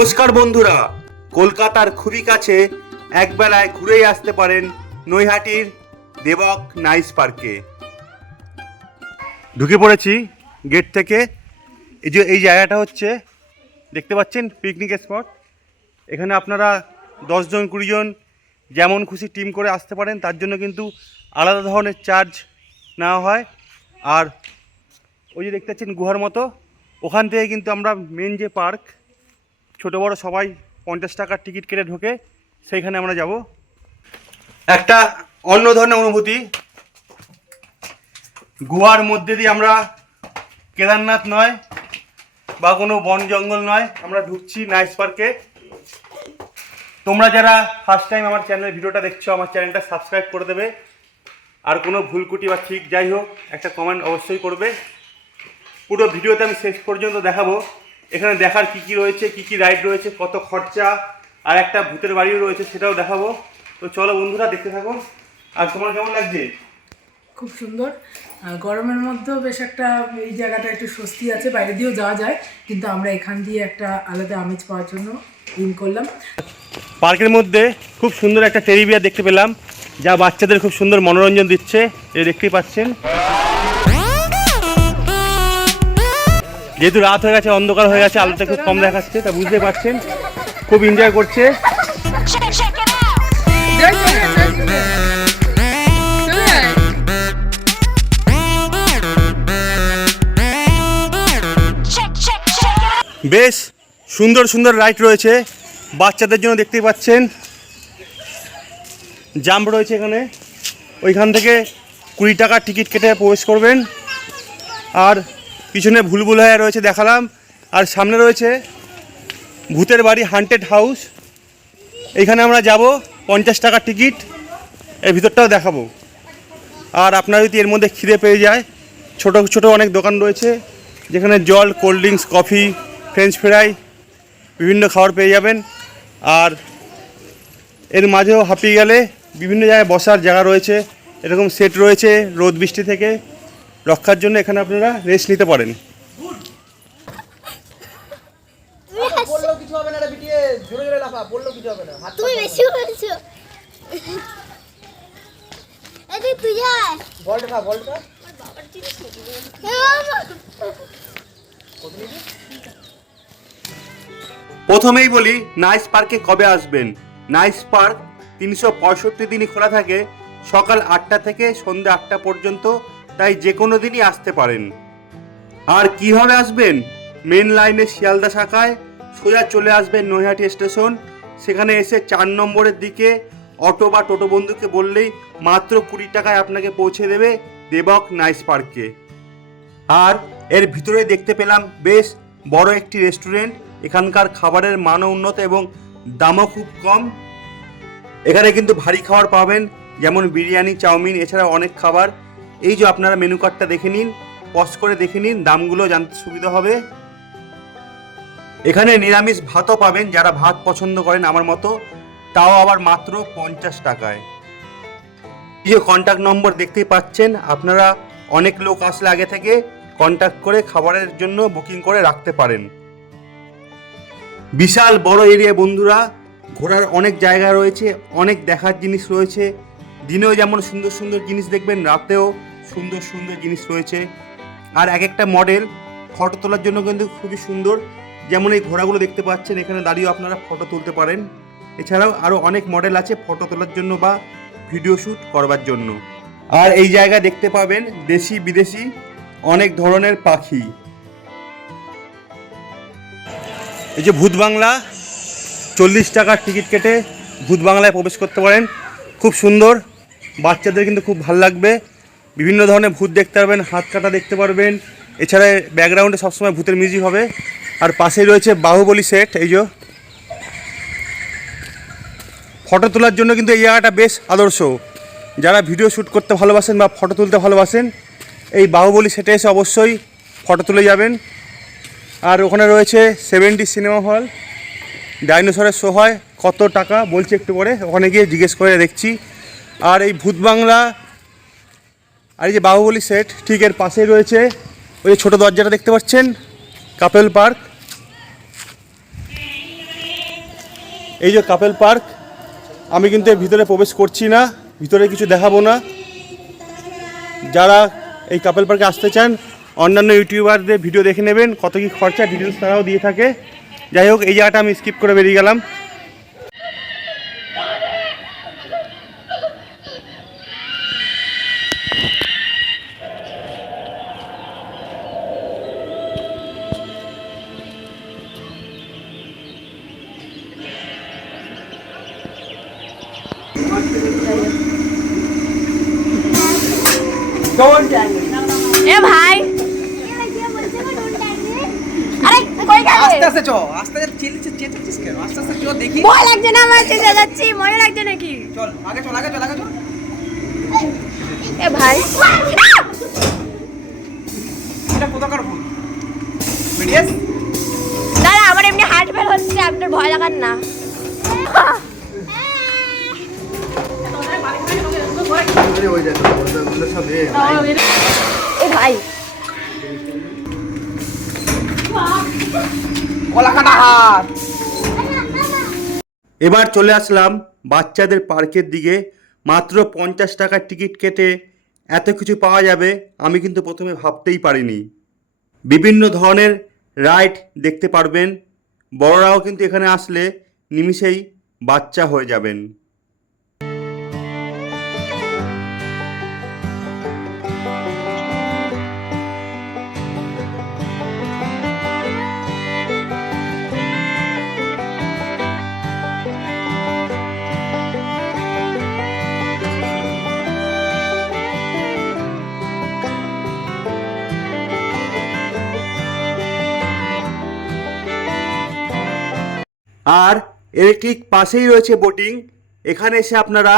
নমস্কার বন্ধুরা, কলকাতার খুবই কাছে একবেলায় ঘুরেই আসতে পারেন নৈহাটির দেবক নাইস পার্কে। ঢুকে পড়েছি গেট থেকে। এই যে, এই জায়গাটা হচ্ছে, দেখতে পাচ্ছেন পিকনিক স্পট এখানে আপনারা দশজন কুড়িজন যেমন খুশি টিম করে আসতে পারেন, তার জন্য কিন্তু আলাদা ধরনের চার্জ নেওয়া হয়। আর ওই যে দেখতে পাচ্ছেন গুহার মতো, ওখান থেকে কিন্তু আমরা মেন যে পার্ক ছোট বড় সবাই পঞ্চাশ টাকার টিকিট কেটে ঢোকে, সেইখানে আমরা যাব। একটা অন্য ধরনের অনুভূতি। গুহার মধ্যে দিয়ে আমরা কেদারনাথ নয় বা কোনো বন জঙ্গল নয়, আমরা ঢুকছি নাইস পার্কে। তোমরা যারা ফার্স্ট টাইম আমার চ্যানেলের ভিডিওটা দেখছ, আমার চ্যানেলটা সাবস্ক্রাইব করে দেবে। আর কোনো ভুলকুটি বা ঠিক, যাই হোক, একটা কমেন্ট অবশ্যই করবে। পুরো ভিডিওতে আমি শেষ পর্যন্ত দেখাবো। এখানে দেখার কি কি রয়েছে কি কি রাইড রয়েছে কত খরচা আর একটা ভূতের বাড়িও রয়েছে সেটাও দেখাবো। তো চলো বন্ধুরা দেখতে থাকো। আর তোমার কেমন লাগছে? খুব সুন্দর। আর গরমের মধ্যেও বেশ একটা এই জায়গাটা একটু স্বস্তি আছে বাইরে দিয়েও যাওয়া যায় কিন্তু আমরা এখান দিয়ে একটা আলাদা আমেজ পাওয়ার জন্য ইন করলাম। পার্কের মধ্যে খুব সুন্দর একটা টেরি বিয়ার দেখতে পেলাম যা বাচ্চাদের খুব সুন্দর মনোরঞ্জন দিচ্ছে এই দেখতেই পাচ্ছেন। যেহেতু রাত হয়ে গেছে, অন্ধকার হয়ে গেছে, আলোটা খুব কম দেখাচ্ছে, তা বুঝতে পারছেন। খুব এনজয় করছে. বেশ, সুন্দর সুন্দর রাইড রয়েছে। বাচ্চাদের জন্য দেখতেই পাচ্ছেন। জাম্প রয়েছে এখানে। ওইখান থেকে কুড়ি টাকার টিকিট কেটে প্রবেশ করবেন। আর পিছনে ভুলভুলাইয়া রয়েছে, দেখালাম। আর সামনে রয়েছে ভূতের বাড়ি হান্টেড হাউস এইখানে আমরা যাব, পঞ্চাশ টাকার টিকিট। এর ভিতরটাও দেখাবো। আর আপনার যদি এর মধ্যে খিদে পেয়ে যায়, ছোট ছোট অনেক দোকান রয়েছে, যেখানে জল, cold drinks, coffee, French fry, বিভিন্ন খাবার পেয়ে যাবেন। আর এর মাঝেও হাঁপিয়ে গেলে বিভিন্ন জায়গায় বসার জায়গা রয়েছে। এরকম সেট রয়েছে রোদ বৃষ্টি থেকে। রক্ষার জন্য এখানে আপনারা রেস্ট নিতে পারেন। পড়লেও কিছু হবে না রে বিটিয়ে জোরে জোরে লাফা পড়লেও কিছু হবে না। হাত তুমি বেশি বলছো এদিক তুই যায় বলটা খা বলটা প্রথমেই বলি নাইস পার্কে কবে আসবেন? নাইস পার্ক তিনশো পঁয়ষট্টি দিনই খোলা থাকে। সকাল আটটা থেকে সন্ধ্যে আটটা পর্যন্ত তাই যে কোনো দিনই আসতে পারেন। আর কীভাবে আসবেন? মেন লাইনে শিয়ালদা শাখায় সোজা চলে আসবেন নৈহাটি স্টেশন। সেখানে এসে চার নম্বরের দিকে অটো বা টোটো বন্ধুকে বললেই মাত্র কুড়ি টাকায় আপনাকে পৌঁছে দেবে দেবক নাইস পার্কে। আর এর ভিতরে দেখতে পেলাম বেশ বড় একটি রেস্টুরেন্ট। এখানকার খাবারের মানও উন্নত এবং দামও খুব কম। এখানে কিন্তু ভারী খাবার পাবেন, যেমন বিরিয়ানি, চাউমিন এছাড়া অনেক খাবার। এই যে আপনারা মেনু কার্ডটা দেখে নিন পজ করে দেখে নিন, দামগুলো জানতে সুবিধা হবে। এখানে নিরামিষ ভাতও পাবেন, যারা ভাত পছন্দ করেন আমার মতো, তাও আবার মাত্র পঞ্চাশ টাকায়। এই যে কন্ট্যাক্ট নম্বর দেখতেই পাচ্ছেন, আপনারা অনেক লোক আসলে আগে থেকে কন্ট্যাক্ট করে খাবারের জন্য বুকিং করে রাখতে পারেন। বিশাল বড় এরিয়া বন্ধুরা, ঘোরার অনেক জায়গা রয়েছে, অনেক দেখার জিনিস রয়েছে, দিনেও যেমন সুন্দর সুন্দর জিনিস দেখবেন, রাতেও সুন্দর সুন্দর জিনিস রয়েছে। আর এক একটা মডেল ফটো তোলার জন্য কিন্তু খুবই সুন্দর। যেমন এই ঘোড়াগুলো দেখতে পাচ্ছেন, এখানে দাঁড়িয়েও আপনারা ফটো তুলতে পারেন। এছাড়াও আরও অনেক মডেল আছে ফটো তোলার জন্য বা ভিডিও শ্যুট করবার জন্য। আর এই জায়গায় দেখতে পাবেন দেশি, বিদেশি অনেক ধরনের পাখি। এই যে ভূত বাংলা, চল্লিশ টাকার টিকিট কেটে ভূত বাংলায় প্রবেশ করতে পারেন। খুব সুন্দর, বাচ্চাদের কিন্তু খুব ভালো লাগবে। বিভিন্ন ধরনের ভূত দেখতে পারবেন, হাত কাটা দেখতে পারবেন। এছাড়া ব্যাকগ্রাউন্ডে সবসময় ভূতের মিউজিক হবে। আর পাশেই রয়েছে বাহুবলী সেট এই যে। ফটো তোলার জন্য কিন্তু এই জায়গাটা বেশ আদর্শ। যারা ভিডিও শ্যুট করতে ভালোবাসেন বা ফটো তুলতে ভালোবাসেন, এই বাহুবলী সেটে এসে অবশ্যই ফটো তুলে যাবেন। আর ওখানে রয়েছে সেভেন্টি সিনেমা হল ডাইনোসরের শো হয়, কত টাকা বলছি একটু পরে, ওখানে গিয়ে জিজ্ঞেস করে দেখছি। আর এই ভূত বাংলা আর এই যে বাহুবলী সেট ঠিক এর পাশেই রয়েছে ওই যে ছোটো দরজাটা দেখতে পাচ্ছেন, কাপেল পার্ক। এই যে কাপেল পার্ক, আমি কিন্তু এর ভিতরে প্রবেশ করছি না, ভিতরে কিছু দেখাবো না। যারা এই কাপেল পার্কে আসতে চান, অন্যান্য ইউটিউবারদের ভিডিও দেখে নেবেন, কত কী খরচা ডিটেলস তারাও দিয়ে থাকে। যাই হোক, এই জায়গাটা আমি স্কিপ করে বেরিয়ে গেলাম। আস্তে আস্তে চ আস্তে আস্তে চেঁচাচ্ছিস কেন? আস্তে আস্তে চ দেখি। ভয় লাগছে না আমার চেঁচে যাচ্ছি মনে লাগছে নাকি? চল আগে চল আগে চল আগে চল। এ ভাই। এটা কোথাকার আমার এমনি হার্ট ফেল হচ্ছে আপনার ভয় লাগান না। এ ভাই। এবার চলে আসলাম বাচ্চাদের পার্কের দিকে। মাত্র পঞ্চাশ টাকার টিকিট কেটে এত কিছু পাওয়া যাবে, আমি কিন্তু প্রথমে ভাবতেই পারিনি। বিভিন্ন ধরনের রাইড দেখতে পারবেন। বড়রাও কিন্তু এখানে আসলে নিমিষেই বাচ্চা হয়ে যাবেন। আর এর ঠিক পাশেই রয়েছে বোটিং এখানে এসে আপনারা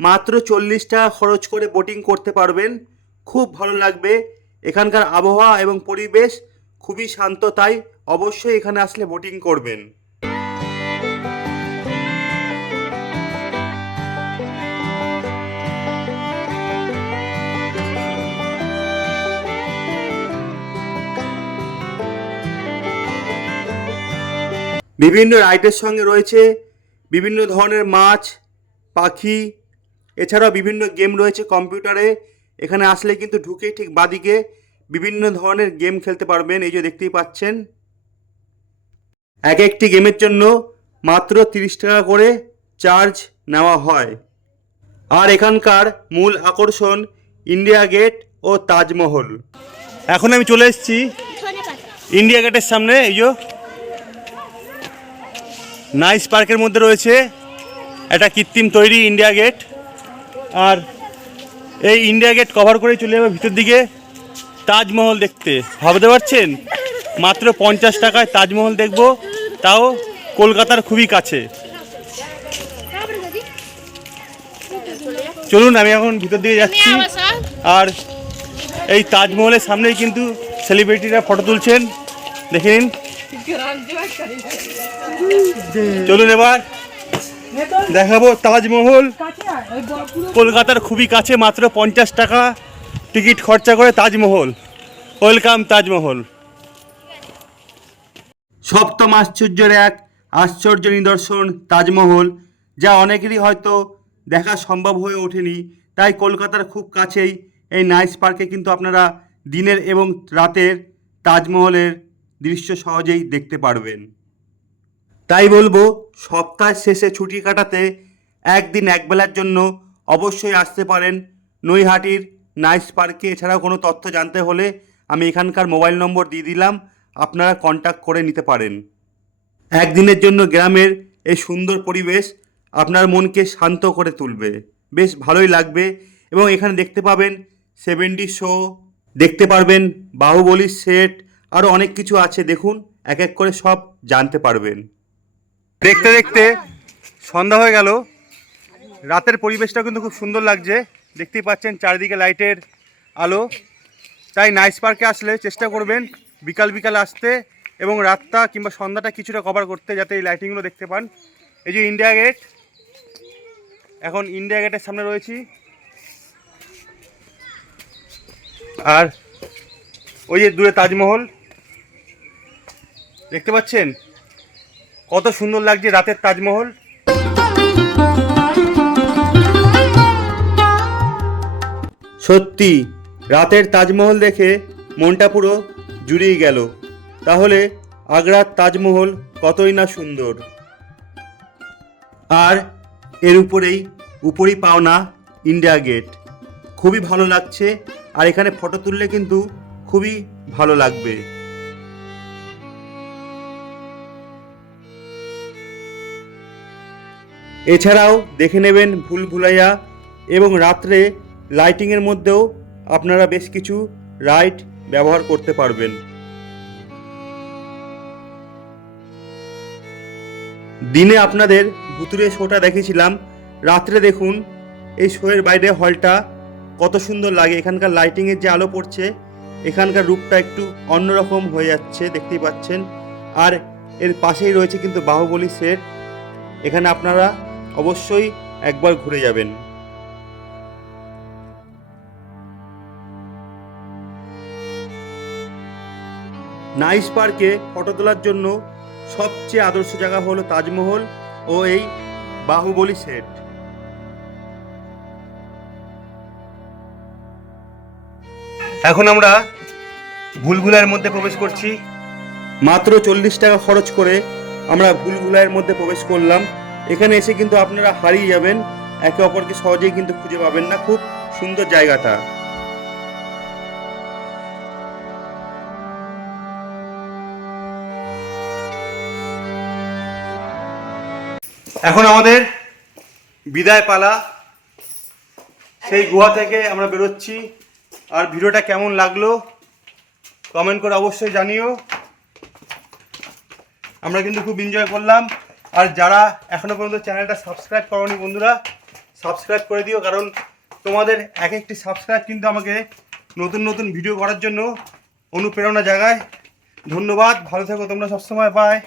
মাত্র চল্লিশ টাকা খরচ করে বোটিং করতে পারবেন। খুব ভালো লাগবে। এখানকার আবহাওয়া এবং পরিবেশ খুবই শান্ত, তাই অবশ্যই এখানে আসলে বোটিং করবেন। বিভিন্ন রাইডের সঙ্গে রয়েছে বিভিন্ন ধরনের মাছ পাখি এছাড়াও বিভিন্ন গেম রয়েছে কম্পিউটারে। এখানে আসলে কিন্তু ঢুকেই ঠিক বাদিকে বিভিন্ন ধরনের গেম খেলতে পারবেন এই যে দেখতেই পাচ্ছেন। এক একটি গেমের জন্য মাত্র তিরিশ টাকা করে চার্জ নেওয়া হয়। আর এখানকার মূল আকর্ষণ ইন্ডিয়া গেট ও তাজমহল। এখন আমি চলে এসেছি ইন্ডিয়া গেটের সামনে এই যে নাইস পার্কের মধ্যে রয়েছে একটা কৃত্রিম তৈরি ইন্ডিয়া গেট আর এই ইন্ডিয়া গেট কভার করে চলে যাবে ভিতর দিকে তাজমহল দেখতে। ভাবতে পারছেন? মাত্র পঞ্চাশ টাকায় তাজমহল দেখব তাও কলকাতার খুবই কাছে। চলুন আমি এখন ভিতর দিকে যাচ্ছি। আর এই তাজমহলের সামনেই কিন্তু সেলিব্রিটিরা ফটো তুলছেন। দেখে নিন। চলুন এবার। দেখাবো তাজমহল। কলকাতার খুবই কাছে মাত্র পঞ্চাশ টাকা টিকিট খরচা করে তাজমহল। ওয়েলকাম তাজমহল। সপ্তম আশ্চর্যের এক আশ্চর্য নিদর্শন তাজমহল, যা অনেকেরই হয়তো দেখা সম্ভব হয়ে ওঠেনি। তাই কলকাতার খুব কাছেই এই নাইস পার্কে কিন্তু আপনারা দিনের এবং রাতের তাজমহলের দৃশ্য সহজেই দেখতে পারবেন। তাই বলব, সপ্তাহ শেষে ছুটি কাটাতে একদিন একবেলার জন্য অবশ্যই আসতে পারেন নৈহাটির নাইস পার্কে। এছাড়াও কোনো তথ্য জানতে হলে আমি এখানকার মোবাইল নম্বর দিয়ে দিলাম, আপনারা কন্ট্যাক্ট করে নিতে পারেন। একদিনের জন্য গ্রামের এই সুন্দর পরিবেশ আপনার মনকে শান্ত করে তুলবে। বেশ ভালোই লাগবে এবং এখানে দেখতে পাবেন সেভেন্টি শো দেখতে পারবেন বাহুবলীর সেট আরও অনেক কিছু আছে, দেখুন এক এক করে সব জানতে পারবেন। দেখতে দেখতে সন্ধ্যা হয়ে গেল। রাতের পরিবেশটা কিন্তু খুব সুন্দর লাগছে। দেখতেই পাচ্ছেন চারিদিকে লাইটের আলো। তাই নাইস পার্কে আসলে চেষ্টা করবেন বিকাল বিকাল আসতে এবং রাতটা কিংবা সন্ধ্যাটা কিছুটা কভার করতে যাতে এই লাইটিংগুলো দেখতে পান। এই যে ইন্ডিয়া গেট এখন ইন্ডিয়া গেটের সামনে রয়েছি। আর ওই যে দূরে তাজমহল দেখতে পাচ্ছেন? কত সুন্দর লাগছে রাতের তাজমহল। সত্যি, রাতের তাজমহল দেখে মনটা পুরো জুড়িয়ে গেল। তাহলে আগ্রার তাজমহল কতই না সুন্দর? আর এর উপরেই উপরই পাওনা ইন্ডিয়া গেট। খুবই ভালো লাগছে, আর এখানে ফটো তুললে কিন্তু খুবই ভালো লাগবে। এছাড়াও দেখে নেবেন ভুল ভুলাইয়া এবং রাত্রে লাইটিংয়ের মধ্যেও আপনারা বেশ কিছু রাইড ব্যবহার করতে পারবেন। দিনে আপনাদের ভুতুরে শোটা দেখেছিলাম। রাত্রে দেখুন, এই শোয়ের বাইরে হলটা কত সুন্দর লাগে। এখানকার লাইটিংয়ের যে আলো পড়ছে, এখানকার রূপটা একটু অন্যরকম হয়ে যাচ্ছে, দেখতেই পাচ্ছেন। আর এর পাশেই রয়েছে কিন্তু বাহুবলী সেট। এখানে আপনারা অবশ্যই একবার ঘুরে যাবেন। নাইস পার্কে ফটো তোলার জন্য সবচেয়ে আদর্শ জায়গা হলো তাজমহল ও এই বাহুবলী সেট। এখন আমরা ভুলভুলার মধ্যে প্রবেশ করছি। মাত্র চল্লিশ টাকা খরচ করে আমরা ভুলভুলাইয়ের মধ্যে প্রবেশ করলাম। এখানে এসে কিন্তু আপনারা হারিয়ে যাবেন। একে অপরকে সহজেই কিন্তু খুঁজে পাবেন না। খুব সুন্দর জায়গাটা। এখন আমাদের বিদায় পালা। সেই গুহা থেকে আমরা বেরোচ্ছি। আর ভিডিওটা কেমন লাগল কমেন্ট করে অবশ্যই জানিও। আমরা কিন্তু খুব এনজয় করলাম। আর যারা এখনও পর্যন্ত চ্যানেলটা সাবস্ক্রাইব করনি বন্ধুরা, সাবস্ক্রাইব করে দিও, কারণ তোমাদের এক একটি সাবস্ক্রাইব কিন্তু আমাকে নতুন নতুন ভিডিও করার জন্য অনুপ্রেরণা জাগায়। ধন্যবাদ, ভালো থেকো, তোমরা সবসময় পায়।